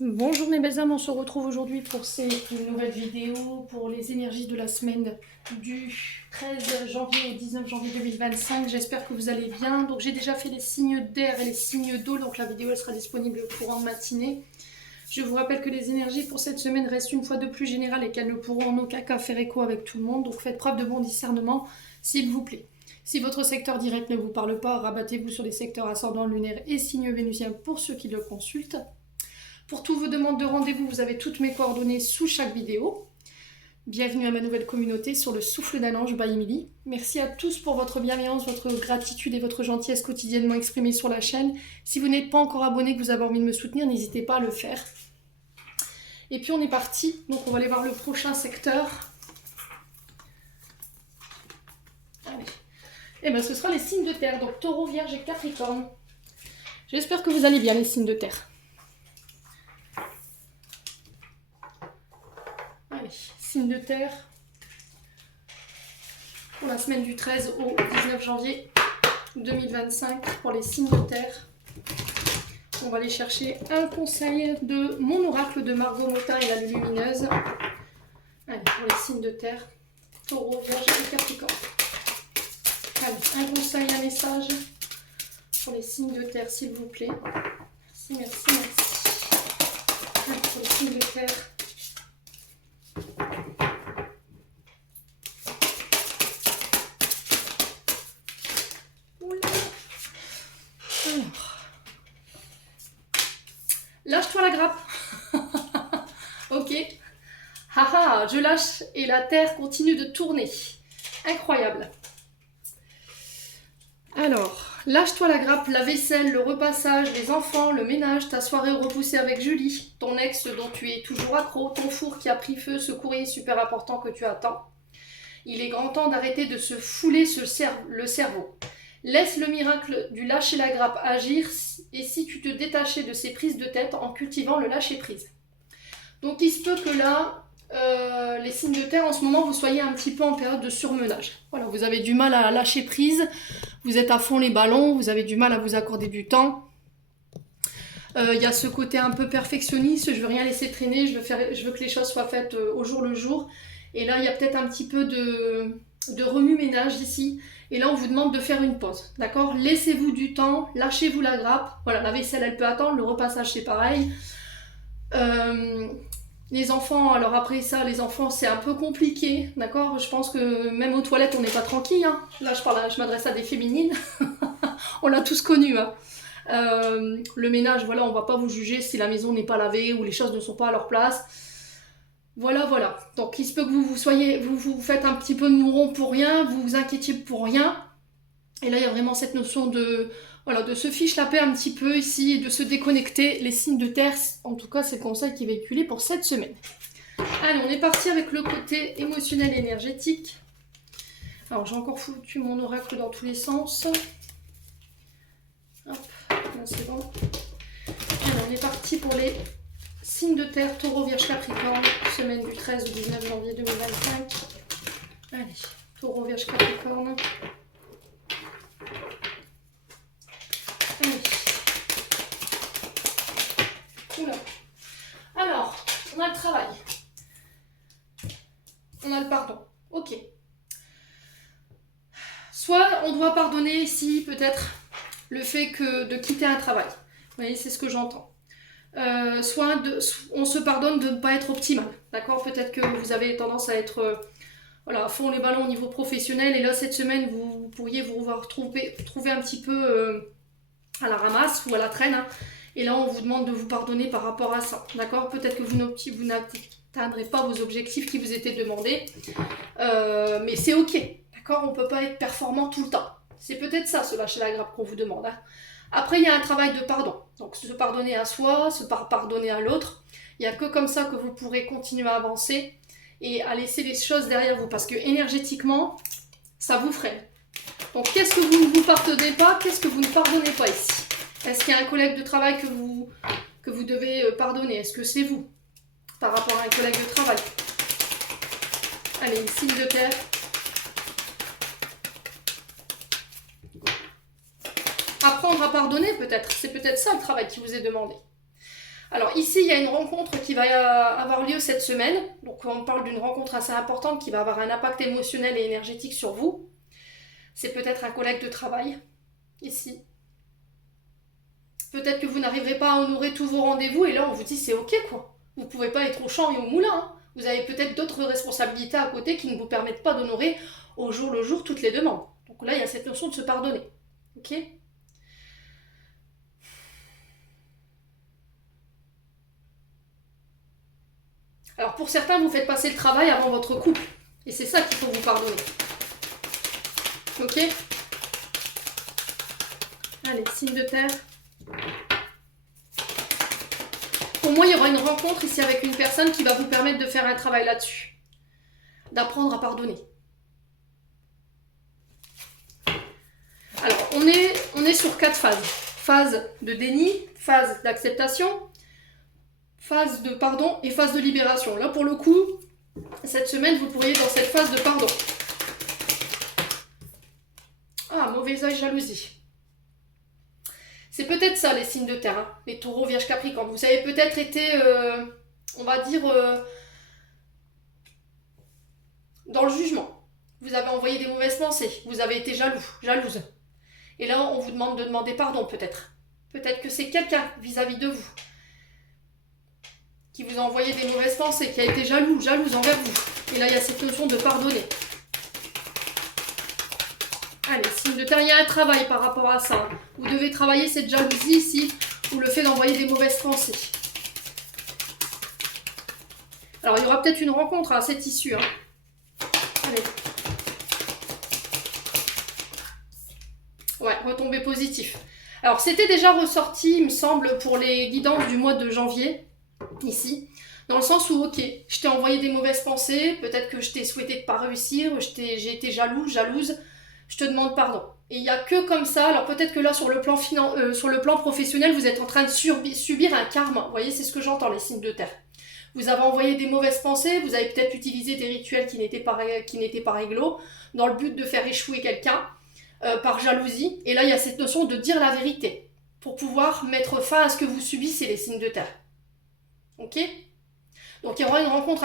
Bonjour mes belles âmes, on se retrouve aujourd'hui pour cette nouvelle vidéo pour les énergies de la semaine du 13 janvier au 19 janvier 2025. J'espère que vous allez bien. Donc j'ai déjà fait les signes d'air et les signes d'eau, donc la vidéo elle sera disponible courant de matinée. Je vous rappelle que les énergies pour cette semaine restent une fois de plus générales et qu'elles ne pourront en aucun cas faire écho avec tout le monde. Donc faites preuve de bon discernement, s'il vous plaît. Si votre secteur direct ne vous parle pas, rabattez-vous sur les secteurs ascendants lunaires et signes vénusiens pour ceux qui le consultent. Pour toutes vos demandes de rendez-vous, vous avez toutes mes coordonnées sous chaque vidéo. Bienvenue à ma nouvelle communauté sur le souffle d'un ange by Emily. Merci à tous pour votre bienveillance, votre gratitude et votre gentillesse quotidiennement exprimée sur la chaîne. Si vous n'êtes pas encore abonné, que vous avez envie de me soutenir, n'hésitez pas à le faire. Et puis on est parti, donc on va aller voir le prochain secteur. Allez. Et bien ce sera les signes de terre, donc Taureau, Vierge et Capricorne. J'espère que vous allez bien les signes de terre. Allez, signe de terre pour la semaine du 13 au 19 janvier 2025 pour les signes de terre. On va aller chercher un conseil de mon oracle de Margot Motin et la Lumineuse. Allez, pour les signes de terre, Taureau, Vierge et Capricorne. Allez, un conseil, un message pour les signes de terre, s'il vous plaît. Merci, merci, merci. Allez, pour les signes de terre. Lâche-toi la grappe. Ok. Haha, je lâche et la terre continue de tourner. Incroyable. Alors, lâche-toi la grappe, la vaisselle, le repassage, les enfants, le ménage, ta soirée repoussée avec Julie, ton ex dont tu es toujours accro, ton four qui a pris feu, ce courrier super important que tu attends. Il est grand temps d'arrêter de se fouler le cerveau. Laisse le miracle du lâcher la grappe agir et si tu te détachais de ces prises de tête en cultivant le lâcher-prise. Donc il se peut que là, les signes de terre en ce moment, vous soyez un petit peu en période de surmenage. Voilà, vous avez du mal à lâcher prise, vous êtes à fond les ballons, vous avez du mal à vous accorder du temps. Il y a ce côté un peu perfectionniste, je veux rien laisser traîner, je veux que les choses soient faites au jour le jour. Et là, il y a peut-être un petit peu de remue-ménage ici. Et là, on vous demande de faire une pause, d'accord? Laissez-vous du temps, lâchez-vous la grappe. Voilà, la vaisselle, elle peut attendre, le repassage, c'est pareil. Les enfants, alors après ça, les enfants, c'est un peu compliqué, d'accord? Je pense que même aux toilettes, on n'est pas tranquille, hein. Là, je m'adresse à des féminines. On l'a tous connu, hein. Le ménage, voilà, on va pas vous juger si la maison n'est pas lavée ou les choses ne sont pas à leur place. Voilà, voilà. Donc il se peut que vous faites un petit peu de mouron pour rien, vous vous inquiétiez pour rien. Et là, il y a vraiment cette notion de, voilà, de se fiche la paix un petit peu ici et de se déconnecter. Les signes de terre, en tout cas, c'est le conseil qui est véhiculé pour cette semaine. Allez, on est parti avec le côté émotionnel et énergétique. Alors, j'ai encore foutu mon oracle dans tous les sens. Hop, là c'est bon. Allez, on est parti pour les signes de terre, Taureau, Vierge, Capricorne, semaine du 13 au 19 janvier 2025. Allez, Taureau, Vierge, Capricorne. Allez. Oula. Alors, on a le travail. On a le pardon. Ok. Soit on doit pardonner si peut-être le fait que de quitter un travail. Vous voyez, c'est ce que j'entends. Soit on se pardonne de ne pas être optimal. D'accord? Peut-être que vous avez tendance à être voilà, à fond les ballons au niveau professionnel et là cette semaine vous pourriez vous trouver un petit peu à la ramasse ou à la traîne. Hein, et là on vous demande de vous pardonner par rapport à ça. D'accord? Peut-être que vous n'atteindrez pas vos objectifs qui vous étaient demandés. Mais c'est ok. D'accord? On ne peut pas être performant tout le temps. C'est peut-être ça, se lâcher la grappe qu'on vous demande. Hein. Après, il y a un travail de pardon. Donc, se pardonner à soi, se pardonner à l'autre. Il n'y a que comme ça que vous pourrez continuer à avancer et à laisser les choses derrière vous. Parce que énergétiquement, ça vous freine. Donc, qu'est-ce que vous ne vous pardonnez pas? Qu'est-ce que vous ne pardonnez pas ici? Est-ce qu'il y a un collègue de travail que vous devez pardonner? Est-ce que c'est vous par rapport à un collègue de travail? Allez, signe de terre. Apprendre à pardonner peut-être, c'est peut-être ça le travail qui vous est demandé. Alors ici, il y a une rencontre qui va avoir lieu cette semaine. Donc on parle d'une rencontre assez importante qui va avoir un impact émotionnel et énergétique sur vous. C'est peut-être un collègue de travail, ici. Peut-être que vous n'arriverez pas à honorer tous vos rendez-vous et là on vous dit c'est ok quoi. Vous ne pouvez pas être au champ et au moulin. Hein. Vous avez peut-être d'autres responsabilités à côté qui ne vous permettent pas d'honorer au jour le jour toutes les demandes. Donc là il y a cette notion de se pardonner. Ok ? Alors pour certains, vous faites passer le travail avant votre couple. Et c'est ça qu'il faut vous pardonner. Ok ? Allez, signe de terre. Pour moi, il y aura une rencontre ici avec une personne qui va vous permettre de faire un travail là-dessus. D'apprendre à pardonner. Alors, on est sur 4 phases. Phase de déni, phase d'acceptation, phase de pardon et phase de libération. Là, pour le coup, cette semaine, vous pourriez dans cette phase de pardon. Ah, mauvais œil, jalousie. C'est peut-être ça, les signes de terre, hein, les taureaux, vierges, capricornes. Vous avez peut-être été, on va dire, dans le jugement. Vous avez envoyé des mauvaises pensées. Vous avez été jaloux, jalouse. Et là, on vous demande de demander pardon, peut-être. Peut-être que c'est quelqu'un vis-à-vis de vous qui vous a envoyé des mauvaises pensées, qui a été jaloux, jalouse envers vous. Et là, il y a cette notion de pardonner. Allez, signe de terre, il y a un travail par rapport à ça. Vous devez travailler cette jalousie ici, ou le fait d'envoyer des mauvaises pensées. Alors, il y aura peut-être une rencontre à cette issue. Hein. Allez. Ouais, retombée positif. Alors, c'était déjà ressorti, il me semble, pour les guidances du mois de janvier, ici. Dans le sens où, ok, je t'ai envoyé des mauvaises pensées, peut-être que je t'ai souhaité de pas réussir, j'ai été jaloux, jalouse, je te demande pardon. Et il n'y a que comme ça, alors peut-être que là, sur le plan professionnel, vous êtes en train de subir un karma. Vous voyez, c'est ce que j'entends, les signes de terre. Vous avez envoyé des mauvaises pensées, vous avez peut-être utilisé des rituels qui n'étaient pas réglo, dans le but de faire échouer quelqu'un, par jalousie. Et là, il y a cette notion de dire la vérité, pour pouvoir mettre fin à ce que vous subissez, les signes de terre. Ok ? Donc il y aura une rencontre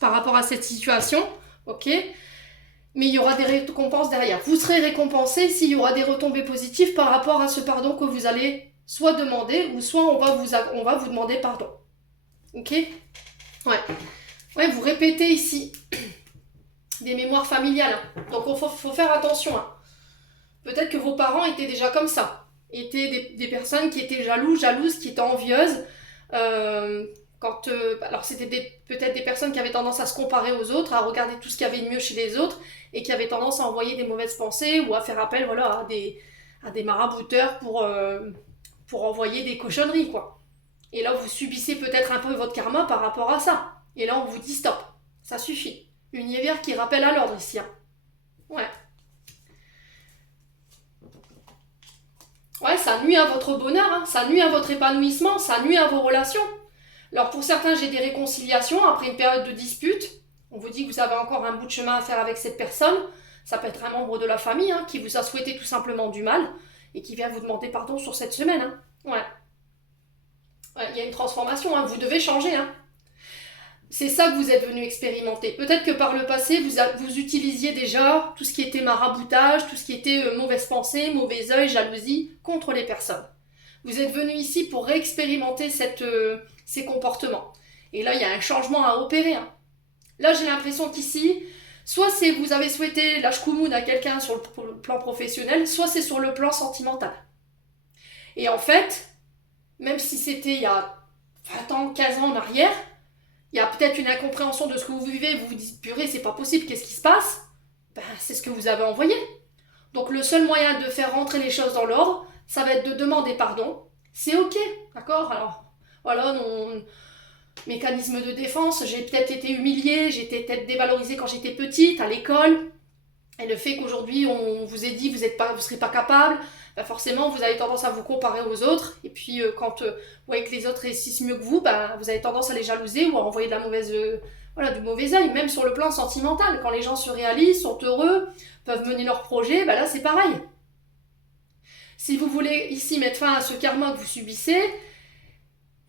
par rapport à cette situation, ok ? Mais il y aura des récompenses derrière. Vous serez récompensé s'il y aura des retombées positives par rapport à ce pardon que vous allez soit demander, ou soit on va vous demander pardon. Ok ? Ouais, vous répétez ici des mémoires familiales. Donc il faut faire attention. Hein. Peut-être que vos parents étaient déjà comme ça. Étaient des personnes qui étaient jalouses, qui étaient envieuses. Alors c'était peut-être des personnes qui avaient tendance à se comparer aux autres, à regarder tout ce qu'il y avait de mieux chez les autres, et qui avaient tendance à envoyer des mauvaises pensées ou à faire appel à des marabouteurs pour envoyer des cochonneries, quoi. Et là, vous subissez peut-être un peu votre karma par rapport à ça. Et là, on vous dit stop, ça suffit. Une Univers qui rappelle à l'ordre ici. Hein. Ouais. Ouais, ça nuit à votre bonheur, hein. Ça nuit à votre épanouissement, ça nuit à vos relations. Alors pour certains, j'ai des réconciliations après une période de dispute. On vous dit que vous avez encore un bout de chemin à faire avec cette personne. Ça peut être un membre de la famille qui vous a souhaité tout simplement du mal et qui vient vous demander pardon sur cette semaine. Hein. Ouais, il y a une transformation, hein. Vous devez changer. Hein. C'est ça que vous êtes venu expérimenter. Peut-être que par le passé, vous utilisiez déjà tout ce qui était maraboutage, tout ce qui était mauvaise pensée, mauvais œil, jalousie contre les personnes. Vous êtes venu ici pour réexpérimenter ces comportements. Et là, il y a un changement à opérer. Hein. Là, j'ai l'impression qu'ici, soit c'est vous avez souhaité la shkumoun à quelqu'un sur le plan professionnel, soit c'est sur le plan sentimental. Et en fait, même si c'était il y a 20 ans, 15 ans en arrière, il y a peut-être une incompréhension de ce que vous vivez, vous vous dites, purée, c'est pas possible, qu'est-ce qui se passe ? Ben, c'est ce que vous avez envoyé. Donc le seul moyen de faire rentrer les choses dans l'ordre, ça va être de demander pardon. C'est ok, d'accord ? Alors, voilà, mon mécanisme de défense, j'ai peut-être été humiliée, j'ai été peut-être dévalorisée quand j'étais petite, à l'école. Et le fait qu'aujourd'hui, on vous ait dit, vous ne serez pas capable, ben forcément, vous avez tendance à vous comparer aux autres. Et puis, quand vous voyez que les autres réussissent mieux que vous, ben, vous avez tendance à les jalouser ou à envoyer du mauvais œil, même sur le plan sentimental. Quand les gens se réalisent, sont heureux, peuvent mener leur projet, ben là, c'est pareil. Si vous voulez ici mettre fin à ce karma que vous subissez,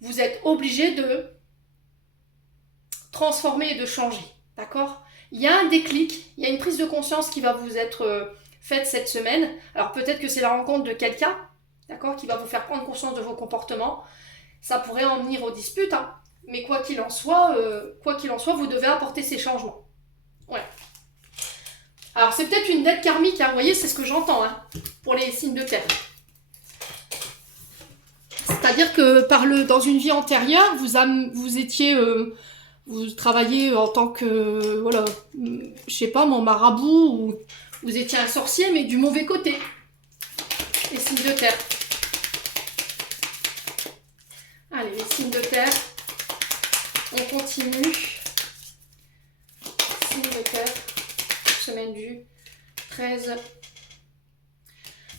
vous êtes obligé de transformer et de changer. D'accord? Il y a un déclic, il y a une prise de conscience qui va vous être faite cette semaine. Alors peut-être que c'est la rencontre de quelqu'un, d'accord, qui va vous faire prendre conscience de vos comportements. Ça pourrait en venir aux disputes, hein. Mais quoi qu'il en soit, vous devez apporter ces changements. Ouais. Alors c'est peut-être une dette karmique, hein, vous voyez, c'est ce que j'entends, hein, pour les signes de terre. C'est-à-dire que dans une vie antérieure, vous travaillez en tant que, voilà, je sais pas, mon marabout, ou vous étiez un sorcier, mais du mauvais côté. Les signes de terre. Allez, les signes de terre. On continue. Signes de terre. Semaine du 13.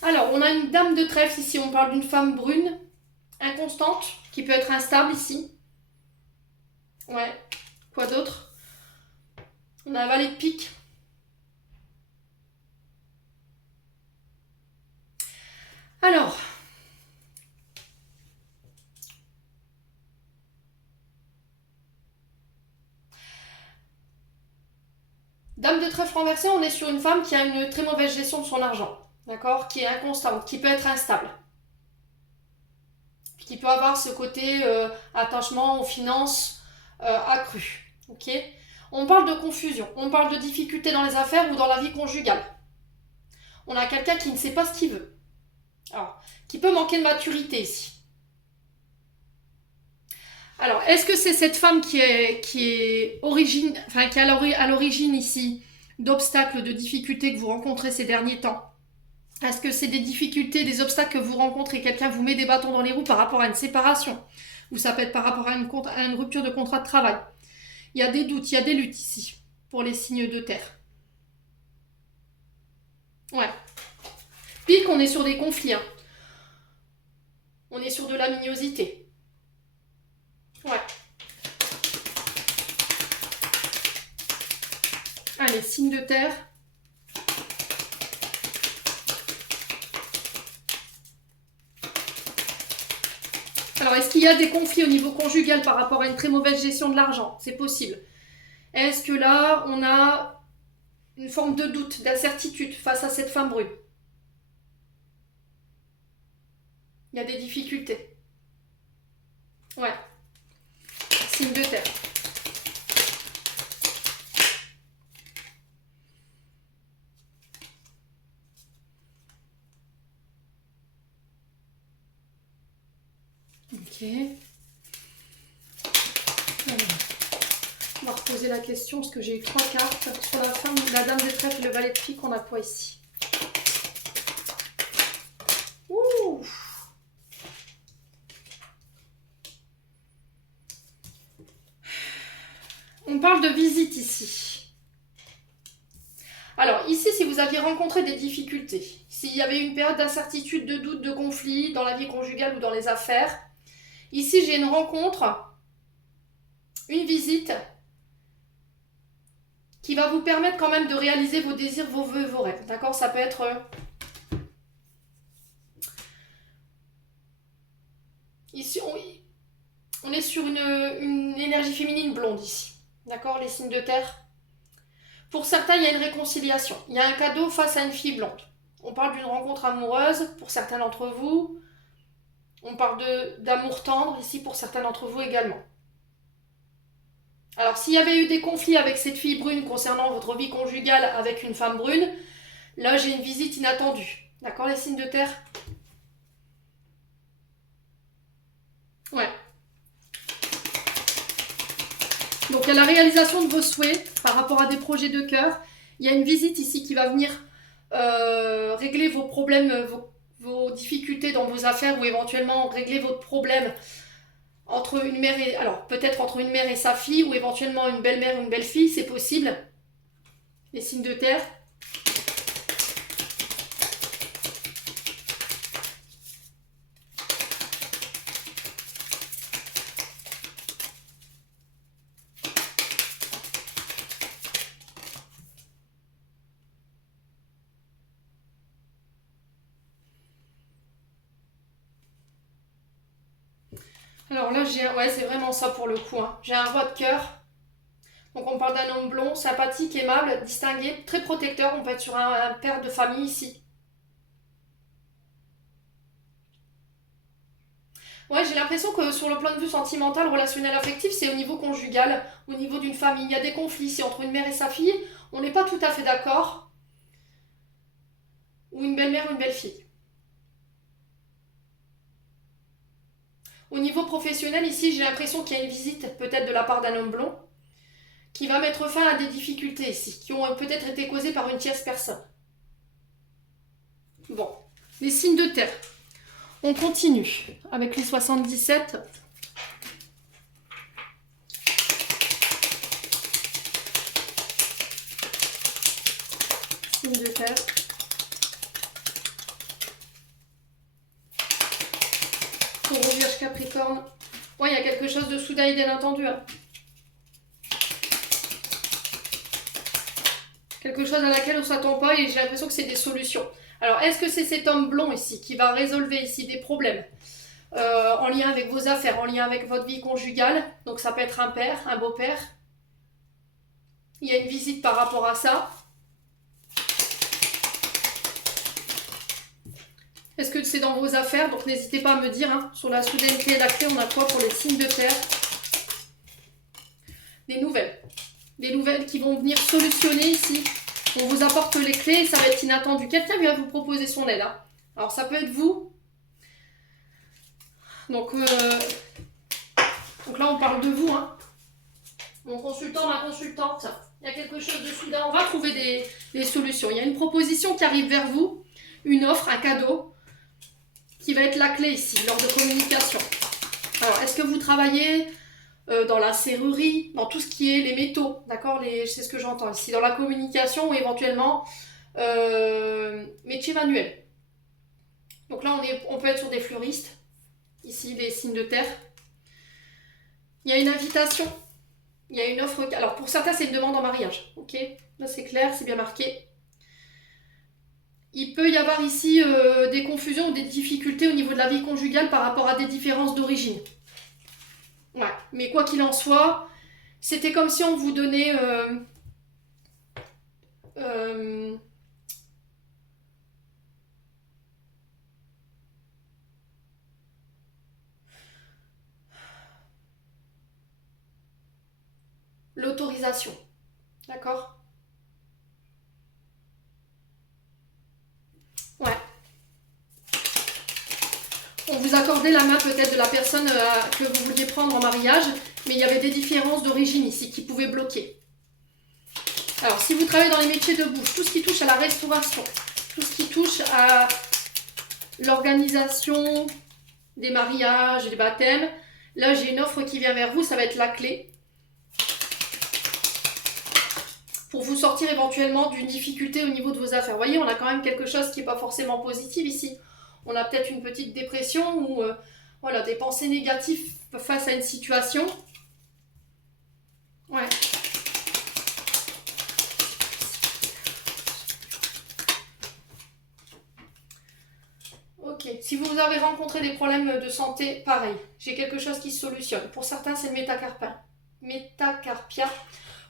Alors, on a une dame de trèfle ici. On parle d'une femme brune, inconstante, qui peut être instable ici. Ouais. Quoi d'autre? On a un valet de pique. Alors, dame de trèfle renversée, on est sur une femme qui a une très mauvaise gestion de son argent, d'accord, qui est inconstante, qui peut être instable, qui peut avoir ce côté attachement aux finances accru, ok. On parle de confusion, on parle de difficultés dans les affaires ou dans la vie conjugale. On a quelqu'un qui ne sait pas ce qu'il veut, alors, qui peut manquer de maturité ici. Alors, est-ce que c'est cette femme qui est à l'origine ici d'obstacles, de difficultés que vous rencontrez ces derniers temps? Est-ce que c'est des difficultés, des obstacles que vous rencontrez, quelqu'un vous met des bâtons dans les roues par rapport à une séparation, ou ça peut être par rapport à une rupture de contrat de travail? Il y a des doutes, il y a des luttes ici, pour les signes de terre. Ouais. Pique, on est sur des conflits, hein. On est sur de la mignosité. Ouais. Allez, signes de terre. Alors, est-ce qu'il y a des conflits au niveau conjugal par rapport à une très mauvaise gestion de l'argent? C'est possible. Est-ce que là, on a une forme de doute, d'incertitude face à cette femme brune? Il y a des difficultés. Ouais. Signe de terre. Ok. Alors, on va reposer la question parce que j'ai eu 3 cartes. Sur la femme, la dame de trèfle et le valet de pique, on a quoi ici? Ouh! On parle de visite ici. Alors ici, si vous aviez rencontré des difficultés, s'il y avait une période d'incertitude, de doute, de conflit dans la vie conjugale ou dans les affaires, ici j'ai une rencontre, une visite qui va vous permettre quand même de réaliser vos désirs, vos vœux, vos rêves. D'accord? Ça peut être... Ici, on est sur une énergie féminine blonde ici. D'accord? Les signes de terre. Pour certains, il y a une réconciliation. Il y a un cadeau face à une fille blonde. On parle d'une rencontre amoureuse pour certains d'entre vous. On parle d'amour tendre ici pour certains d'entre vous également. Alors, s'il y avait eu des conflits avec cette fille brune concernant votre vie conjugale avec une femme brune, là, j'ai une visite inattendue. D'accord, les signes de terre? Ouais. Donc, il y a la réalisation de vos souhaits par rapport à des projets de cœur. Il y a une visite ici qui va venir régler vos problèmes, vos difficultés dans vos affaires ou éventuellement régler votre problème entre une mère et... Alors, peut-être entre une mère et sa fille ou éventuellement une belle-mère ou une belle-fille, c'est possible. Les signes de terre. Alors là, ouais, c'est vraiment ça pour le coup, hein. J'ai un roi de cœur. Donc on parle d'un homme blond, sympathique, aimable, distingué, très protecteur. On peut être sur un père de famille ici. Ouais, j'ai l'impression que sur le plan de vue sentimental, relationnel, affectif, c'est au niveau conjugal, au niveau d'une famille. Il y a des conflits. C'est entre une mère et sa fille, on n'est pas tout à fait d'accord. Ou une belle-mère ou une belle-fille. Au niveau professionnel, ici, j'ai l'impression qu'il y a une visite peut-être de la part d'un homme blond qui va mettre fin à des difficultés ici, qui ont peut-être été causées par une tierce personne. Bon, les signes de terre. On continue avec les 77. Signes de terre. Taureau, Vierge, Capricorne. Ouais, il y a quelque chose de soudain et d'inattendu. Hein. Quelque chose à laquelle on ne s'attend pas et j'ai l'impression que c'est des solutions. Alors, est-ce que c'est cet homme blond ici qui va résolver ici des problèmes en lien avec vos affaires, en lien avec votre vie conjugale? Donc, ça peut être un père, un beau-père. Il y a une visite par rapport à ça. Est-ce que c'est dans vos affaires? Donc, n'hésitez pas à me dire. Hein, sur la soudaineté et la clé, on a quoi pour les signes de terre? Des nouvelles. Des nouvelles qui vont venir solutionner ici. On vous apporte les clés, ça va être inattendu. Quelqu'un vient vous proposer son aide. Hein. Alors ça peut être vous. Donc là on parle de vous. Hein. Mon consultant, ma consultante. Il y a quelque chose de soudain. On va trouver des solutions. Il y a une proposition qui arrive vers vous. Une offre, un cadeau. Qui va être la clé ici, lors de communication. Alors est-ce que vous travaillez dans la serrurerie, dans tout ce qui est les métaux, d'accord, c'est ce que j'entends ici, dans la communication ou éventuellement métier manuel. Donc là, on peut être sur des fleuristes, ici, des signes de terre. Il y a une invitation, il y a une offre, alors pour certains, c'est une demande en mariage, ok, là c'est clair, c'est bien marqué. Il peut y avoir ici des confusions ou des difficultés au niveau de la vie conjugale par rapport à des différences d'origine. Ouais, mais quoi qu'il en soit, c'était comme si on vous donnait l'autorisation. D'accord? Ouais. On vous accordait la main peut-être de la personne que vous vouliez prendre en mariage, mais il y avait des différences d'origine ici qui pouvaient bloquer. Alors, si vous travaillez dans les métiers de bouche, tout ce qui touche à la restauration, tout ce qui touche à l'organisation des mariages, des baptêmes, là j'ai une offre qui vient vers vous, ça va être la clé pour vous sortir éventuellement d'une difficulté au niveau de vos affaires. Vous voyez, on a quand même quelque chose qui n'est pas forcément positif ici. On a peut-être une petite dépression ou voilà, des pensées négatives face à une situation. Ouais. Ok, si vous avez rencontré des problèmes de santé, pareil, j'ai quelque chose qui se solutionne. Pour certains, c'est le métacarpia.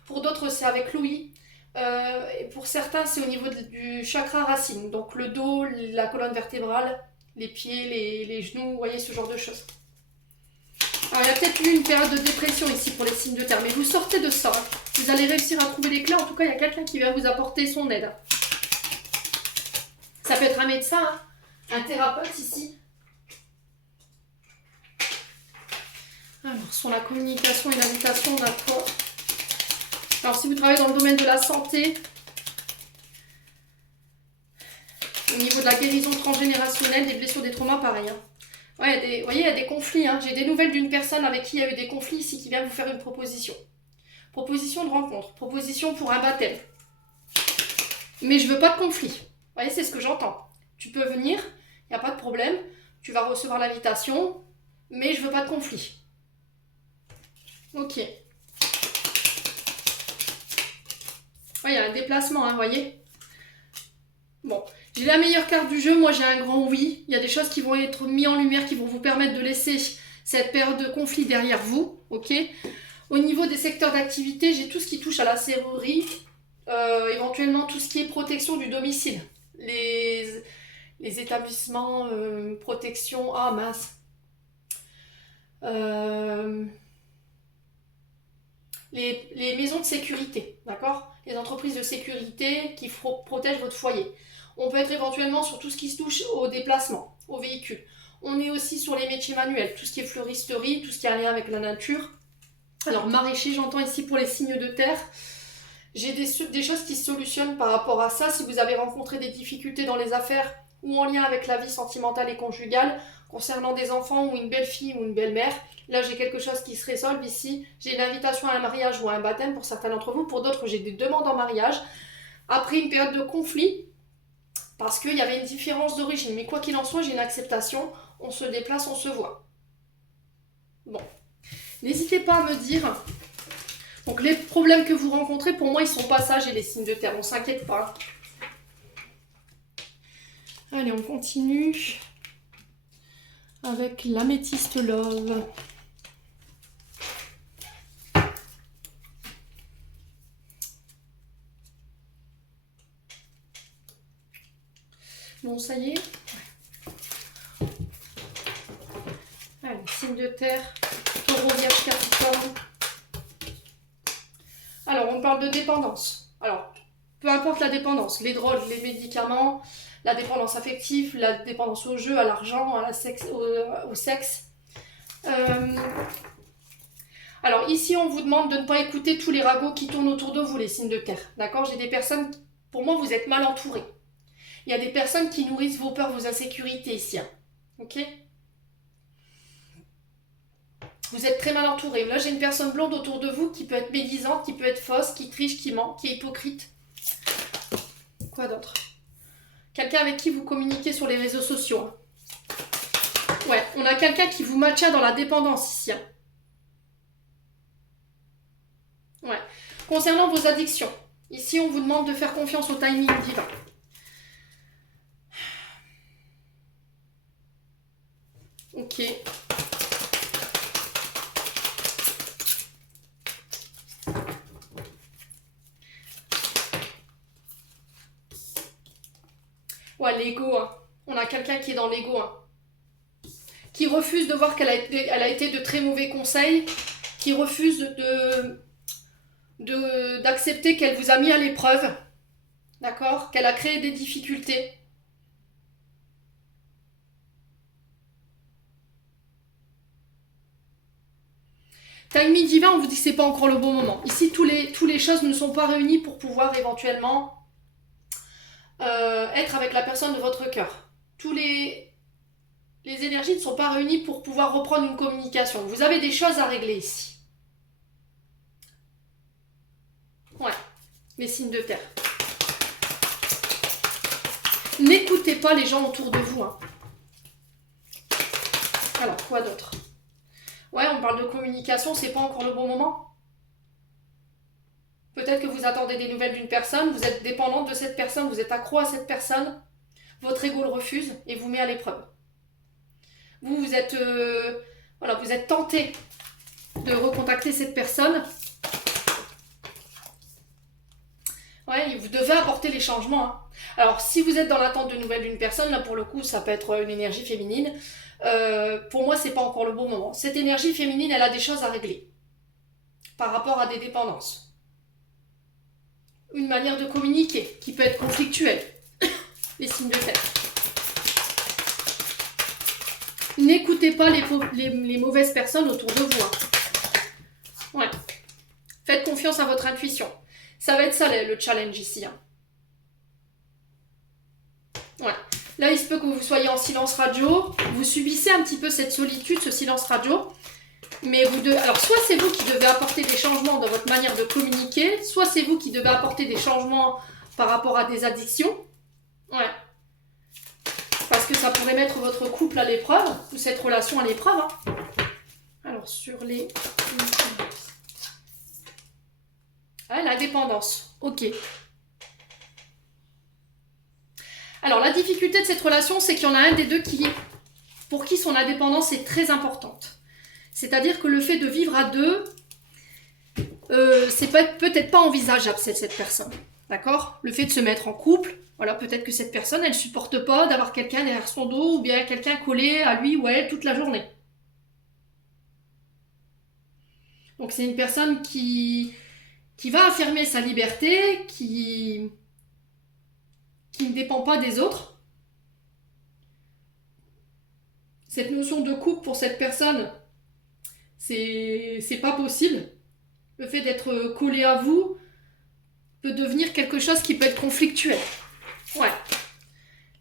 Pour d'autres, c'est avec l'ouïe. Et pour certains, c'est au niveau du chakra racine. Donc le dos, la colonne vertébrale, les pieds, les genoux, vous voyez ce genre de choses. Alors il y a peut-être eu une période de dépression ici pour les signes de terre, mais vous sortez de ça. Hein. Vous allez réussir à trouver les clés. En tout cas, il y a quelqu'un qui va vous apporter son aide. Ça peut être un médecin, hein. Un thérapeute ici. Alors, sur la communication et l'invitation, on a quoi? Alors, si vous travaillez dans le domaine de la santé, au niveau de la guérison transgénérationnelle, des blessures, des traumas, pareil. Hein. Ouais, vous voyez, il y a des conflits. Hein. J'ai des nouvelles d'une personne avec qui il y a eu des conflits ici qui vient vous faire une proposition. Proposition de rencontre, proposition pour un baptême. Mais je veux pas de conflit. Vous voyez, c'est ce que j'entends. Tu peux venir, il n'y a pas de problème. Tu vas recevoir l'invitation, mais je veux pas de conflit. Ok. Ouais, il y a un déplacement, hein, vous voyez. Bon, j'ai la meilleure carte du jeu. Moi, j'ai un grand oui. Il y a des choses qui vont être mises en lumière, qui vont vous permettre de laisser cette période de conflit derrière vous, ok? Au niveau des secteurs d'activité, j'ai tout ce qui touche à la serrurerie, éventuellement tout ce qui est protection du domicile. Les établissements, protection, ah mince. Les maisons de sécurité, d'accord? Les entreprises de sécurité qui protègent votre foyer. On peut être éventuellement sur tout ce qui se touche au déplacement, aux véhicules. On est aussi sur les métiers manuels, tout ce qui est fleuristerie, tout ce qui a un lien avec la nature. Alors maraîcher, j'entends ici pour les signes de terre. J'ai des choses qui se solutionnent par rapport à ça. Si vous avez rencontré des difficultés dans les affaires ou en lien avec la vie sentimentale et conjugale, concernant des enfants ou une belle-fille ou une belle-mère, là j'ai quelque chose qui se résolve ici. J'ai une invitation à un mariage ou à un baptême pour certains d'entre vous. Pour d'autres, j'ai des demandes en mariage. Après une période de conflit, parce qu'il y avait une différence d'origine. Mais quoi qu'il en soit, j'ai une acceptation. On se déplace, on se voit. Bon. N'hésitez pas à me dire. Donc les problèmes que vous rencontrez, pour moi, ils sont passagers, les signes de terre. On s'inquiète pas. Allez, on continue avec l'améthyste love. Bon, ça y est. Allez, signe de terre, taureau, vierge, capricorne. Alors, on parle de dépendance. Alors, peu importe la dépendance, les drogues, les médicaments, la dépendance affective, la dépendance au jeu, à l'argent, au sexe. Alors, ici, on vous demande de ne pas écouter tous les ragots qui tournent autour de vous, les signes de terre. D'accord? J'ai des personnes, pour moi, vous êtes mal entourés. Il y a des personnes qui nourrissent vos peurs, vos insécurités ici. Hein. Ok? Vous êtes très mal entouré. Là, j'ai une personne blonde autour de vous qui peut être médisante, qui peut être fausse, qui triche, qui ment, qui est hypocrite. Quoi d'autre? Quelqu'un avec qui vous communiquez sur les réseaux sociaux. Ouais, on a quelqu'un qui vous maintient dans la dépendance ici. Ouais. Concernant vos addictions, ici, on vous demande de faire confiance au timing divin. Ok. Ouais, l'ego. Hein. On a quelqu'un qui est dans l'ego. Hein. Qui refuse de voir qu'elle a été de très mauvais conseils. Qui refuse d'accepter qu'elle vous a mis à l'épreuve. D'accord? Qu'elle a créé des difficultés. Timing divin, on vous dit que c'est pas encore le bon moment. Ici, tous les choses ne sont pas réunies pour pouvoir éventuellement être avec la personne de votre cœur. Les énergies ne sont pas réunies pour pouvoir reprendre une communication. Vous avez des choses à régler ici. Ouais, les signes de terre. N'écoutez pas les gens autour de vous. Hein. Alors, quoi d'autre? Ouais, on parle de communication, c'est pas encore le bon moment. Peut-être que vous attendez des nouvelles d'une personne, vous êtes dépendante de cette personne, vous êtes accro à cette personne, votre ego le refuse et vous met à l'épreuve. Vous êtes, voilà, vous êtes tenté de recontacter cette personne. Ouais, vous devez apporter les changements. Hein. Alors, si vous êtes dans l'attente de nouvelles d'une personne, là pour le coup, ça peut être une énergie féminine. Pour moi, c'est pas encore le bon moment. Cette énergie féminine, elle a des choses à régler par rapport à des dépendances. Une manière de communiquer qui peut être conflictuelle. Les signes de terre. N'écoutez pas les mauvaises personnes autour de vous. Hein. Ouais. Faites confiance à votre intuition. Ça va être ça le challenge ici. Hein. Ouais. Là, il se peut que vous soyez en silence radio. Vous subissez un petit peu cette solitude, ce silence radio. Mais alors, soit c'est vous qui devez apporter des changements dans votre manière de communiquer, soit c'est vous qui devez apporter des changements par rapport à des addictions. Ouais. Parce que ça pourrait mettre votre couple à l'épreuve, ou cette relation à l'épreuve. Hein. Alors, sur les... Ah, la dépendance. Ok. Alors, la difficulté de cette relation, c'est qu'il y en a un des deux pour qui son indépendance est très importante. C'est-à-dire que le fait de vivre à deux, c'est peut-être pas envisageable, cette personne. D'accord? Le fait de se mettre en couple, voilà, peut-être que cette personne, elle supporte pas d'avoir quelqu'un derrière son dos ou bien quelqu'un collé à lui ou à elle toute la journée. Donc c'est une personne qui va affirmer sa liberté, qui ne dépend pas des autres. Cette notion de couple pour cette personne, c'est pas possible. Le fait d'être collé à vous peut devenir quelque chose qui peut être conflictuel. Ouais.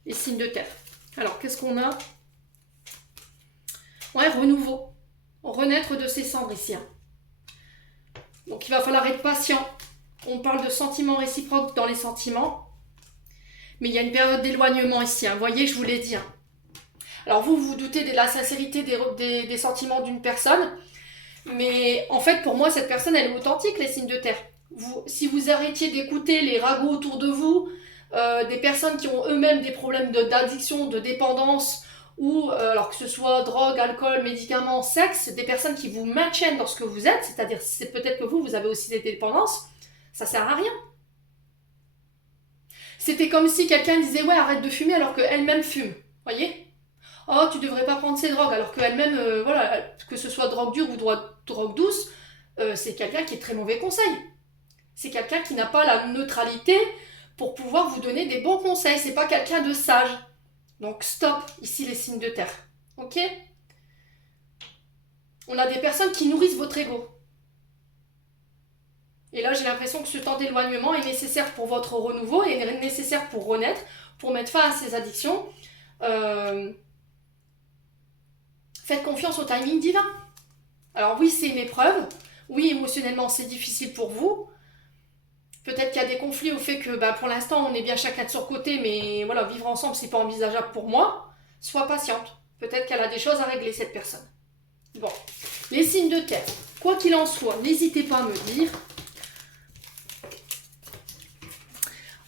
Les signes de terre. Alors, qu'est-ce qu'on a? Ouais, renouveau. Renaître de ses cendres ici. Hein. Donc, il va falloir être patient. On parle de sentiments réciproques dans les sentiments. Mais il y a une période d'éloignement ici. Hein. Vous voyez, je vous l'ai dit. Hein. Alors, vous vous doutez de la sincérité des sentiments d'une personne. Mais en fait, pour moi, cette personne, elle est authentique, les signes de terre. Si vous arrêtiez d'écouter les ragots autour de vous, des personnes qui ont eux-mêmes des problèmes d'addiction, de dépendance, ou alors que ce soit drogue, alcool, médicaments, sexe, des personnes qui vous maintiennent dans ce que vous êtes, c'est-à-dire c'est peut-être que vous avez aussi des dépendances, ça sert à rien. C'était comme si quelqu'un disait ouais arrête de fumer alors qu'elle-même fume, voyez? Oh tu devrais pas prendre ces drogues alors qu'elle-même, voilà, que ce soit drogue dure ou drogue douce, c'est quelqu'un qui est très mauvais conseil. C'est quelqu'un qui n'a pas la neutralité pour pouvoir vous donner des bons conseils. C'est pas quelqu'un de sage. Donc stop, ici les signes de terre. Ok? On a des personnes qui nourrissent votre ego. Et là, j'ai l'impression que ce temps d'éloignement est nécessaire pour votre renouveau et est nécessaire pour renaître, pour mettre fin à ces addictions. Faites confiance au timing divin. Alors oui, c'est une épreuve. Oui, émotionnellement, c'est difficile pour vous. Peut-être qu'il y a des conflits au fait que pour l'instant on est bien chacun de son côté, mais voilà, vivre ensemble c'est pas envisageable pour moi. Sois patiente. Peut-être qu'elle a des choses à régler cette personne. Bon, les signes de terre. Quoi qu'il en soit, n'hésitez pas à me dire.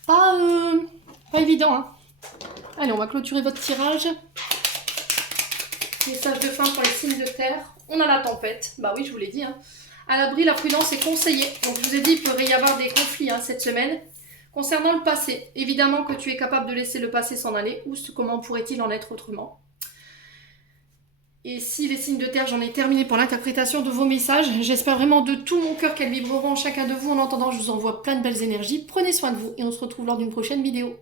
Pas évident, hein. Allez, on va clôturer votre tirage. Message de fin pour les signes de terre. On a la tempête. Bah oui, je vous l'ai dit, hein. À l'abri, la prudence est conseillée. Donc, je vous ai dit, il pourrait y avoir des conflits cette semaine. Concernant le passé, évidemment que tu es capable de laisser le passé s'en aller. Ou comment pourrait-il en être autrement? Et si les signes de terre, j'en ai terminé pour l'interprétation de vos messages. J'espère vraiment de tout mon cœur qu'elles vibreront en chacun de vous. En entendant, je vous envoie plein de belles énergies. Prenez soin de vous et on se retrouve lors d'une prochaine vidéo.